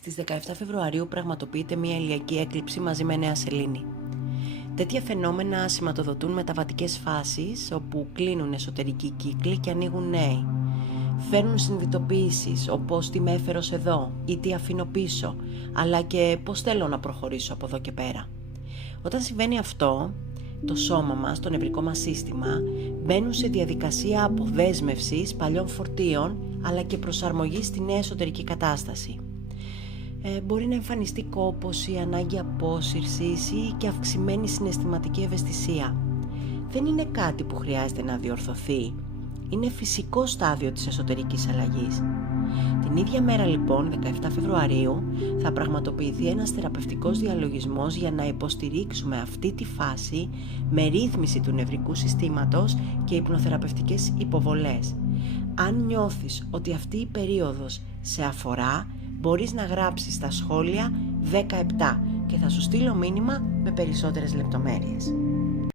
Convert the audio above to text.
Στις 17 Φεβρουαρίου πραγματοποιείται μια ηλιακή έκλειψη μαζί με νέα σελήνη. Τέτοια φαινόμενα σηματοδοτούν μεταβατικές φάσεις όπου κλείνουν εσωτερικοί κύκλοι και ανοίγουν νέοι. Φέρνουν συνειδητοποιήσεις όπως τι με έφερε ως εδώ ή τι αφήνω πίσω, αλλά και πώς θέλω να προχωρήσω από εδώ και πέρα. Όταν συμβαίνει αυτό, το σώμα μας, το νευρικό μας σύστημα, μπαίνουν σε διαδικασία αποδέσμευσης παλιών φορτίων, αλλά και προσαρμογής στη νέα εσωτερική κατάσταση. Μπορεί να εμφανιστεί κόπωση, ανάγκη απόσυρσης ή και αυξημένη συναισθηματική ευαισθησία. Δεν είναι κάτι που χρειάζεται να διορθωθεί. Είναι φυσικό στάδιο της εσωτερικής αλλαγής. Την ίδια μέρα λοιπόν, 17 Φεβρουαρίου, θα πραγματοποιηθεί ένας θεραπευτικός διαλογισμός για να υποστηρίξουμε αυτή τη φάση με ρύθμιση του νευρικού συστήματος και υπνοθεραπευτικές υποβολές. Αν νιώθεις ότι αυτή η περίοδος σε αφορά, μπορείς να γράψεις στα σχόλια 17 και θα σου στείλω μήνυμα με περισσότερες λεπτομέρειες.